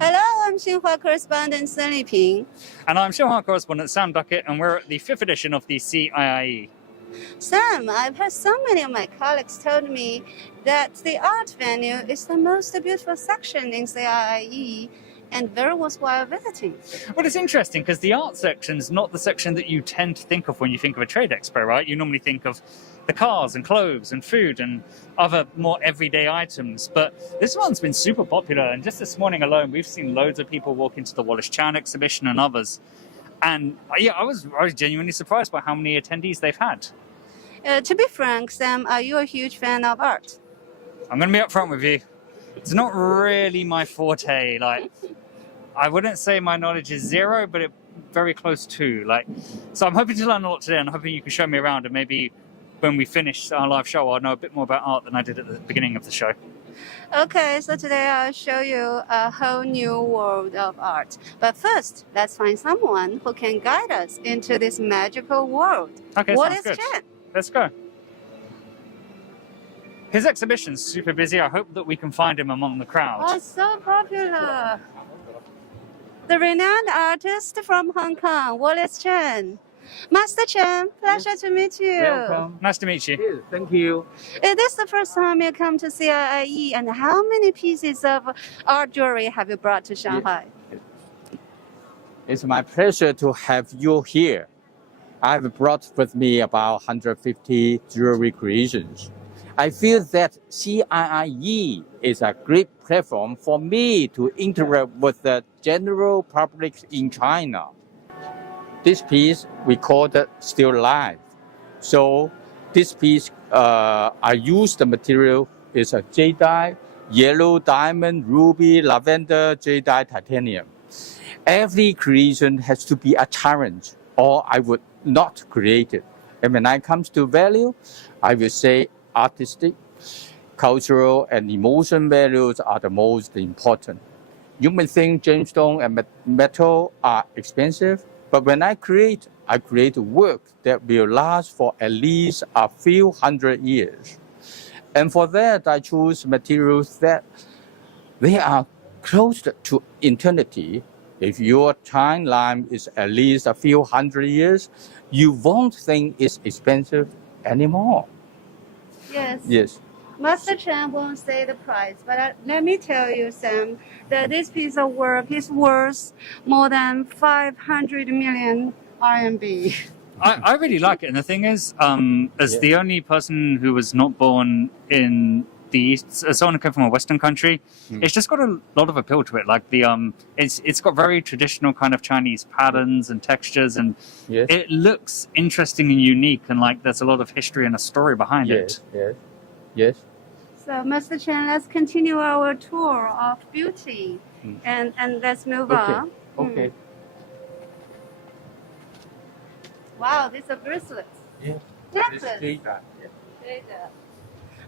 Hello, I'm Xinhua correspondent Sun Liping. And I'm Xinhua correspondent Sam Duckett, and we're at the 5th edition of the CIIE. Sam, I've heard so many of my colleagues told me that the art venue is the most beautiful section in CIIE and very worthwhile visiting. Well, it's interesting because the art section's not the section that you tend to think of when you think of a trade expo, right? You normally think of the cars and clothes and food and other more everyday items. But this one's been super popular, and just this morning alone, we've seen loads of people walk into the Wallace Chan exhibition and others. And yeah, I was genuinely surprised by how many attendees they've had. To be frank, Sam, are you a huge fan of art? I'm going to be upfront with you. It's not really my forte. Like, I wouldn't say my knowledge is zero, but it's very close to. So I'm hoping to learn a lot today, and I'm hoping you can show me around, and maybe when we finish our live show, I'll know a bit more about art than I did at the beginning of the show. Okay, so today I'll show you a whole new world of art. But first, let's find someone who can guide us into this magical world. Okay, Wallace sounds good. Chan. Let's go. His exhibition's super busy. I hope that we can find him among the crowd. Oh, so popular. The renowned artist from Hong Kong, Wallace Chan. Master Chan, pleasure to meet you. Welcome. Nice to meet you. Yes, thank you. Is this the first time you come to CIIE, and how many pieces of art jewelry have you brought to Shanghai? It's my pleasure to have you here. I've brought with me about 150 jewelry creations. I feel that CIIE is a great platform for me to interact with the general public in China. This piece we call it Still Life. So this piece, I use the material is a jade, yellow diamond, ruby, lavender, jade, titanium. Every creation has to be a challenge, or I would not create it. And when it comes to value, I will say artistic, cultural, and emotion values are the most important. You may think gemstone and metal are expensive, but when I create work that will last for at least a few hundred years. And for that, I choose materials that they are close to eternity. If your timeline is at least a few hundred years, you won't think it's expensive anymore. Yes. Yes. Master Chan won't say the price, but let me tell you, Sam, that this piece of work is worth more than 500 million RMB. I really like it, and the thing is, as the only person who was not born in the East, as someone who came from a Western country, it's just got a lot of appeal to it. Like it's got very traditional kind of Chinese patterns and textures, and it looks interesting and unique, and like there's a lot of history and a story behind it. Yes. So, Master Chan, let's continue our tour of beauty, and let's move on. Okay. Wow, these are bracelets. Yeah. Necklace.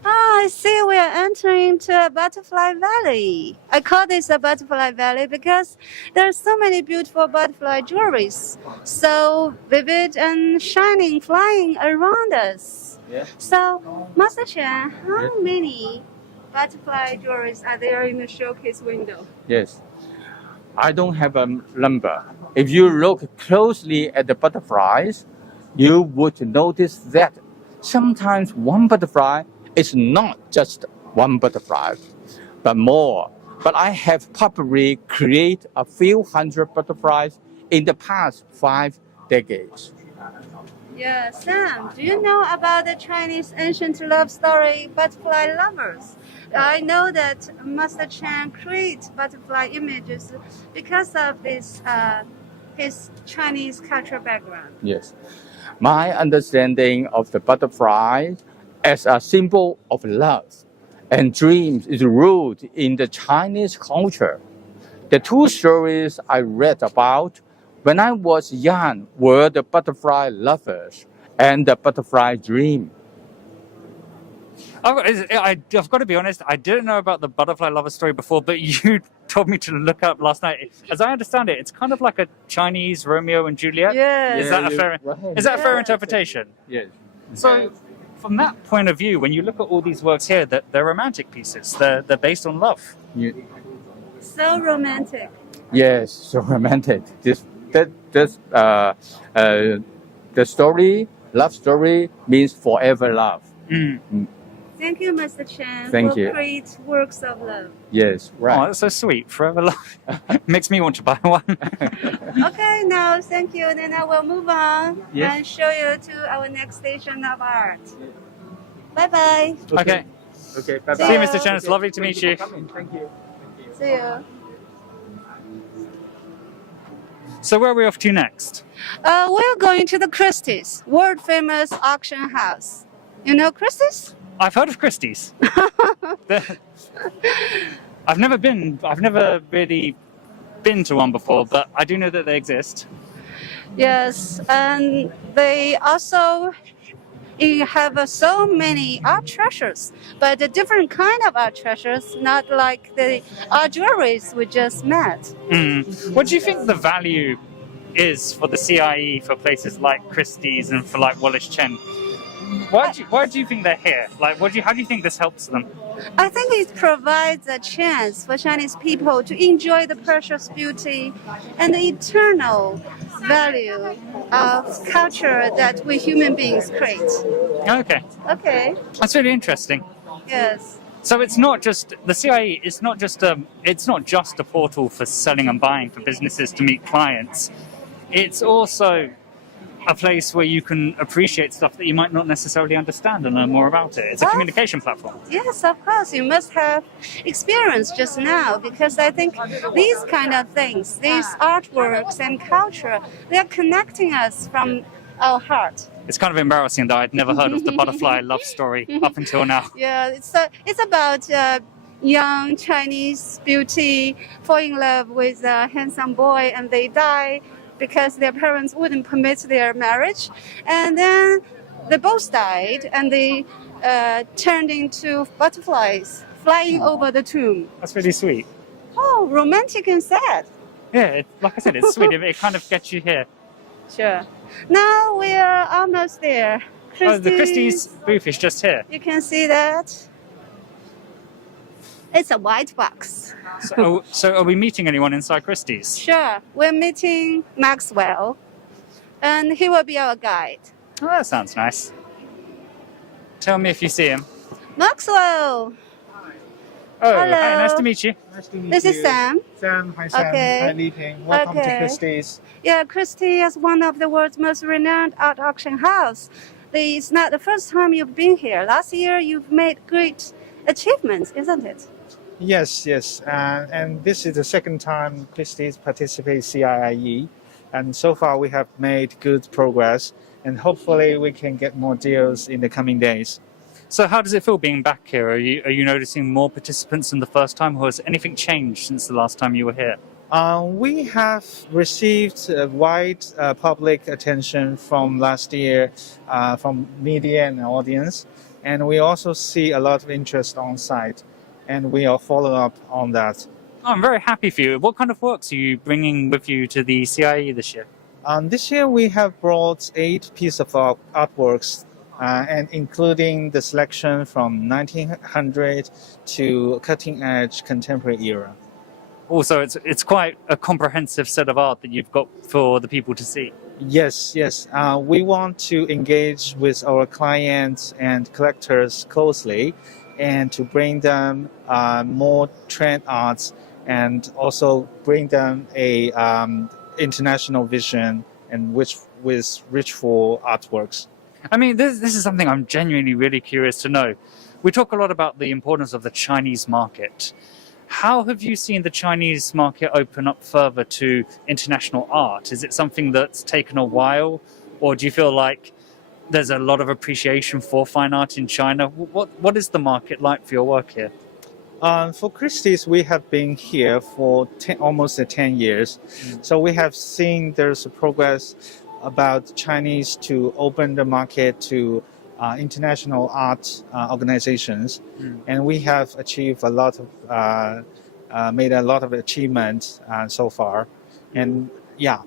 I see we are entering to a butterfly valley. I call this a butterfly valley because there are so many beautiful butterfly jewelries, so vivid and shining, flying around us. Yeah. So, Master Chan, how many butterfly jewelries are there in the showcase window? Yes. I don't have a number. If you look closely at the butterflies, you would notice that sometimes one butterfly is not just one butterfly, but more. But I have probably created a few hundred butterflies in the past 5 decades. Yeah, Sam, do you know about the Chinese ancient love story, Butterfly Lovers? I know that Master Chan creates butterfly images because of this, his Chinese cultural background. Yes. My understanding of the butterfly as a symbol of love and dreams is rooted in the Chinese culture. The two stories I read about when I was young were the butterfly lovers and the butterfly dream. I've got to be honest, I didn't know about the butterfly lover story before, but you told me to look up last night. As I understand it, it's kind of like a Chinese Romeo and Juliet. Yes. Is that a fair interpretation? Yes. So, from that point of view, when you look at all these works here, they're romantic pieces. They're based on love. So romantic. Yes, so romantic. The story, love story means forever love. Thank you, Mr. Chan, Thank for you. great works of love. Yes, Oh, right. that's so sweet. Forever love. Makes me want to buy one. Okay, now thank you. Then I will move on Yes. and show you to our next station of art. Bye bye. Okay. Okay, bye See you, bye. Mr. Chen. It's lovely to meet you. Thank you. See you. So where are we off to next? We're going to the Christie's, world famous auction house. You know Christie's? I've heard of Christie's. I've never really been to one before, but I do know that they exist. Yes, and they also have so many art treasures, but a different kind of art treasures, not like the art jewelries we just met. What do you think the value is for the CIE for places like Christie's and for like Wallace Chen? Why do you think they're here? Like, how do you think this helps them? I think it provides a chance for Chinese people to enjoy the precious beauty and the eternal value of culture that we human beings create. Okay, Okay, that's really interesting. yes. So it's not just the CIE. It's not just a portal for selling and buying for businesses to meet clients. It's also a place where you can appreciate stuff that you might not necessarily understand and learn more about it. It's a communication platform. Yes, of course. You must have experience just now, because I think these kind of things, these artworks and culture, they are connecting us from our heart. It's kind of embarrassing that I'd never heard of the butterfly love story up until now. Yeah, it's about young Chinese beauty fall in love with a handsome boy, and they die because their parents wouldn't permit their marriage. And then they both died, and they turned into butterflies flying over the tomb. That's really sweet. Oh, romantic and sad. Yeah, like I said, it's sweet. It kind of gets you here. Sure. Now we're almost there. Oh, the Christie's booth is just here. You can see that. It's a white box. So are we meeting anyone inside Christie's? Sure. We're meeting Maxwell, and he will be our guide. Oh, that sounds nice. Tell me if you see him. Maxwell! Oh, Hello. hi, nice to meet you. Nice to meet This you. is Sam. Sam, hi Sam. Okay. Hi Li Ping. Welcome Okay. to Christie's. Yeah, Christie is one of the world's most renowned art auction house. It's not the first time you've been here. Last year you've made great achievements, isn't it? Yes. And this is the second time Christie's participates CIIE. And so far we have made good progress. And hopefully we can get more deals in the coming days. So how does it feel being back here? Are you noticing more participants than the first time, or has anything changed since the last time you were here? We have received wide public attention from last year from media and audience. And we also see a lot of interest on site. And we are following up on that. Oh, I'm very happy for you. What kind of works are you bringing with you to the CIE this year? This year we have brought 8 pieces of artworks, and including the selection from 1900 to cutting-edge contemporary era. Also, it's quite a comprehensive set of art that you've got for the people to see. Yes. We want to engage with our clients and collectors closely, and to bring them more trend arts, and also bring them a international vision, and with richful artworks. I mean, this is something I'm genuinely really curious to know. We talk a lot about the importance of the Chinese market. How have you seen the Chinese market open up further to international art? Is it something that's taken a while, or do you feel like there's a lot of appreciation for fine art in China? What is the market like for your work here? For Christie's, we have been here for almost 10 years. So we have seen there's a progress about Chinese to open the market to international art organizations. And we have achieved made a lot of achievements so far. And yeah.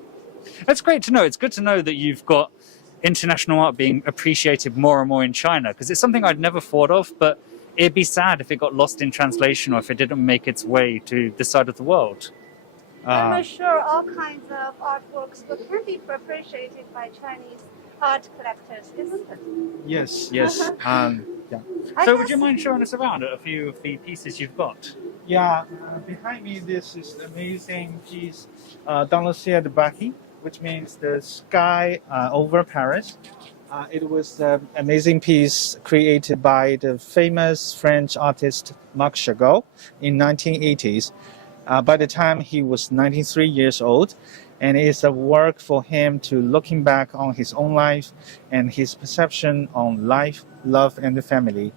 That's great to know. It's good to know that you've got international art being appreciated more and more in China, because it's something I'd never thought of, but it'd be sad if it got lost in translation or if it didn't make its way to this side of the world. I'm sure all kinds of artworks can be appreciated by Chinese art collectors, isn't it? Yes. Yeah. I So guess- would you mind showing us around a few of the pieces you've got? Yeah, behind me, this is amazing piece, Dans le ciel de Paris, which means the sky over Paris. It was an amazing piece created by the famous French artist Marc Chagall in 1980s. By the time he was 93 years old, and it's a work for him to looking back on his own life and his perception on life, love, and the family.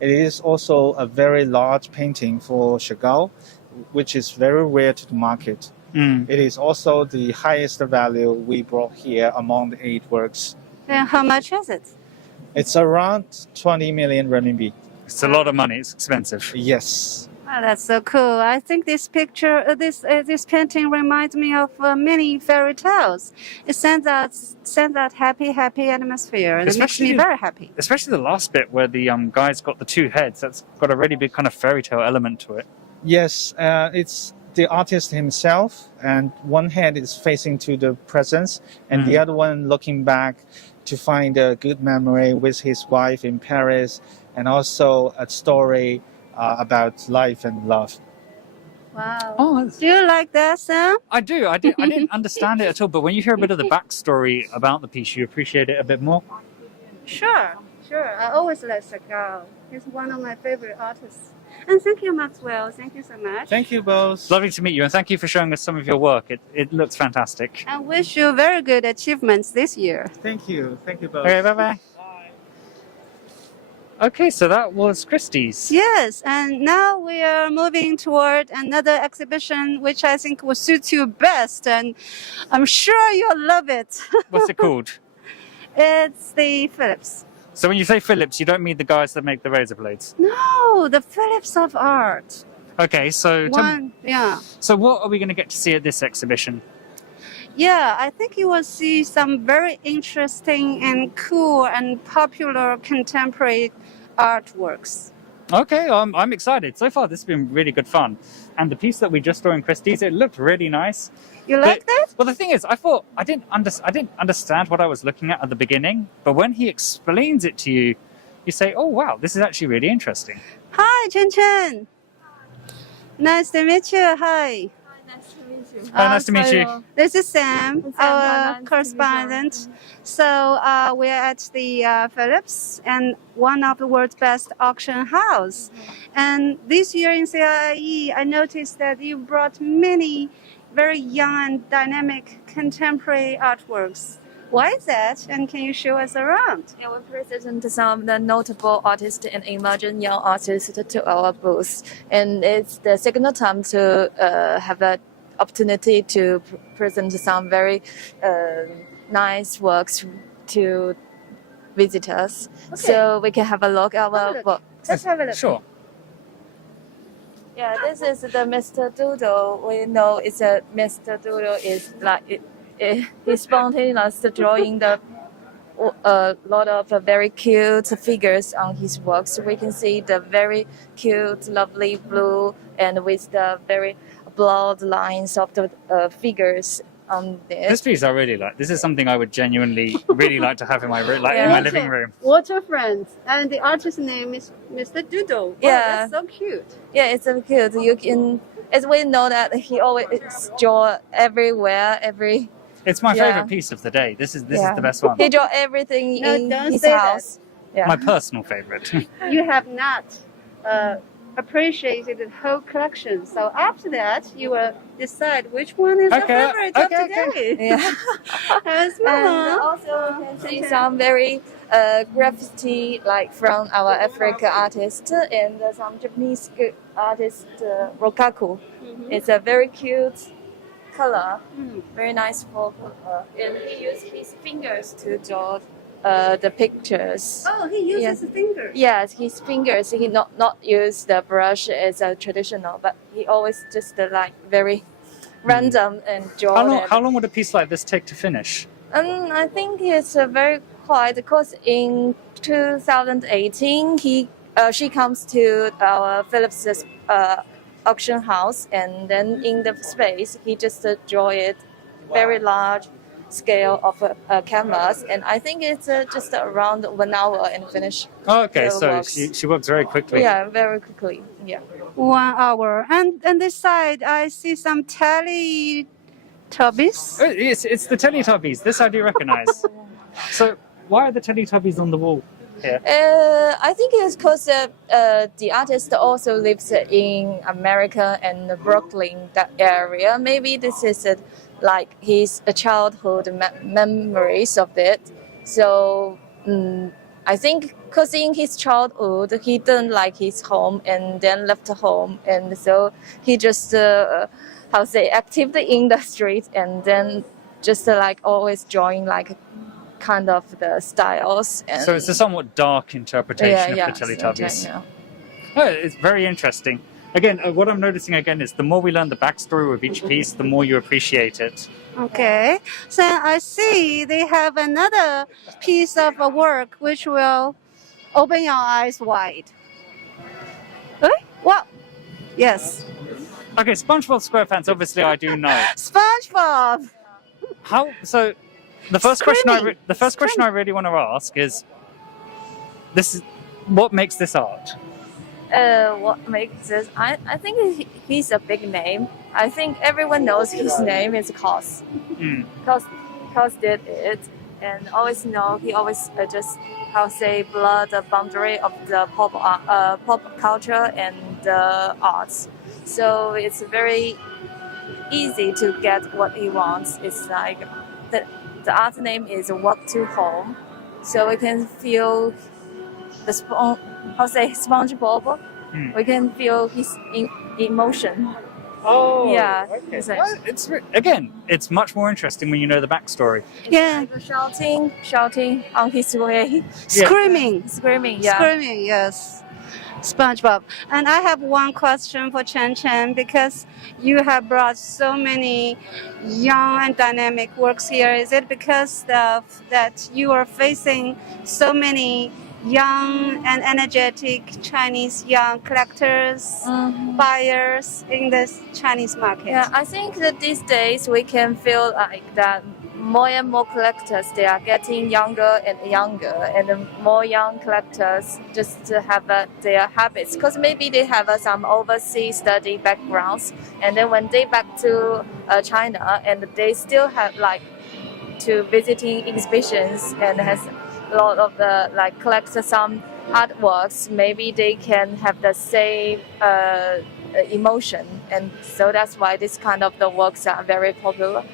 It is also a very large painting for Chagall, which is very rare to the market. It is also the highest value we brought here among the 8 works. Then how much is it? It's around 20 million renminbi. It's a lot of money. It's expensive. Yes. Oh, that's so cool. I think this picture, this painting reminds me of many fairy tales. It sends out happy atmosphere. And it makes me very happy. Especially the last bit where the guy's got the 2 heads. That's got a really big kind of fairy tale element to it. Yes, it's the artist himself, and one hand is facing to the present, and the other one looking back to find a good memory with his wife in Paris, and also a story about life and love. Wow. Oh, Do you like that, Sam? I do. I didn't understand it at all, but when you hear a bit of the backstory about the piece, you appreciate it a bit more. Sure. I always like Chagall. He's one of my favorite artists. And thank you, Maxwell. Thank you so much. Thank you both. Lovely to meet you, and thank you for showing us some of your work. It looks fantastic. I wish you very good achievements this year. Thank you. Thank you both. Okay, bye-bye. Okay, so that was Christie's. Yes, and now we are moving toward another exhibition which I think will suit you best, and I'm sure you'll love it. What's it called? It's the Phillips. So when you say Phillips, you don't mean the guys that make the razor blades. No, the Phillips of art. Okay, so so what are we going to get to see at this exhibition? Yeah, I think you will see some very interesting and cool and popular contemporary artworks. Okay, I'm excited. So far, this has been really good fun. And the piece that we just saw in Christie's, it looked really nice. You like that? Well, the thing is, I thought I didn't understand what I was looking at the beginning. But when he explains it to you, you say, "Oh, wow, this is actually really interesting." Hi, Chen Chen. Nice to meet you. Hi. Nice to meet you. This is Sam, our nice to meet correspondent. So we're at the Phillips, and one of the world's best auction house. And this year in CIIE, I noticed that you brought many very young and dynamic contemporary artworks. Why is that? And can you show us around? Yeah, we present some of the notable artists and emerging young artists to our booth. And it's the second time to have the opportunity to present some very nice works to visitors. Okay. So we can have a look at our work. Let's have a look. Sure. Yeah, this is the Mr. Doodle. We know it's a Mr. Doodle is like he's spontaneous drawing the a lot of very cute figures on his work. So we can see the very cute, lovely blue and with the very broad lines of the figures on This this. piece I really like. This is something I would genuinely really like to have in my in my Yeah. living room. Water Friends. And the artist's name is Mr. Doodle. Wow, Yeah. that's so cute. Yeah, it's so cute. You can, as we know that he always draw everywhere, every. It's my Yeah. favorite piece of the day. This is Yeah. the best one. He draw everything No, in don't his say that. house. Yeah. My personal favorite. You have not appreciated the whole collection. So after that, you will decide which one is your Okay, favorite okay, of today. Yeah. Let's move And on. also you can see some very graffiti like from our African artist and some Japanese artist Rokaku. It's a very cute color, very nice for and he used his fingers to draw the pictures. Oh, he uses Yes. his fingers. Yes, his fingers. He not use the brush as a traditional, but he always just like very random and draw. How long would a piece like this take to finish? I think it's very quiet because in 2018 he she comes to our Phillips auction house, and then in the space he just draw it very large scale of canvas, and I think it's just around 1 hour and finish. Oh, okay, the so works. she works very quickly. Yeah, very quickly. Yeah. 1 hour. And this side, I see some Teletubbies. Oh, it's the Teletubbies. This I do recognize. So why are the Teletubbies on the wall here? I think it's because the artist also lives in America and Brooklyn, that area. Maybe this is like his childhood memories of it. So I think because in his childhood he didn't like his home and then left home, and so he just active in the street, and then just like always drawing like kind of the styles. And So it's a somewhat dark interpretation of the Teletubbies. Yeah. Oh, it's very interesting. Again, what I'm noticing again is the more we learn the backstory of each piece, the more you appreciate it. Okay. So I see they have another piece of work which will open your eyes wide. What? Yes. Okay, SpongeBob SquarePants, obviously I do know. SpongeBob. How? So the first question Screaming. I really want to ask is, what makes this art? What makes this? I think he's a big name. I think everyone knows his name is Cos. Cos did it, and always know he always just blur the boundary of the pop culture and the arts. So it's very easy to get what he wants. It's like the art name is Walk to Home, so we can feel the SpongeBob. We can feel his emotion. Oh, Yeah, Okay. it's like- Well, it's much more interesting when you know the backstory. Yeah. Like shouting on his way, Screaming. screaming. Yeah. Screaming, yes. SpongeBob. And I have one question for Chen because you have brought so many young and dynamic works here. Is it because that you are facing so many young and energetic Chinese young collectors, buyers in this Chinese market? Yeah, I think that these days we can feel like that more and more collectors, they are getting younger and younger, and the more young collectors just have their habits, because maybe they have some overseas study backgrounds, and then when they back to China, and they still have like to visiting exhibitions and has a lot of the like collect some artworks, maybe they can have the same emotion, and so that's why this kind of the works are very popular.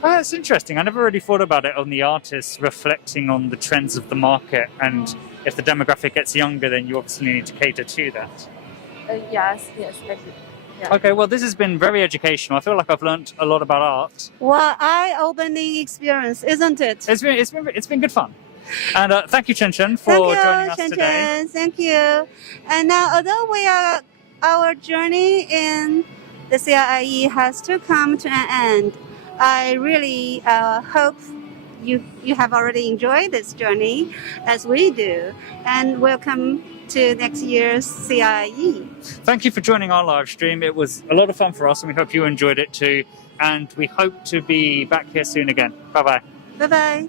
Oh, that's interesting. I never really thought about it on the artists reflecting on the trends of the market, and if the demographic gets younger, then you obviously need to cater to that. Yes, maybe. Yeah. Okay, well, this has been very educational. I feel like I've learnt a lot about art. Well, eye-opening experience, isn't it? It's been good fun. And thank you, Chen Chen, for Thank you, joining us Chen today. Chen. Thank you. And now, although our journey in the CIIE has to come to an end, I really hope you have already enjoyed this journey as we do, and welcome to next year's CIIE. Thank you for joining our live stream. It was a lot of fun for us, and we hope you enjoyed it too. And we hope to be back here soon again. Bye-bye. Bye-bye.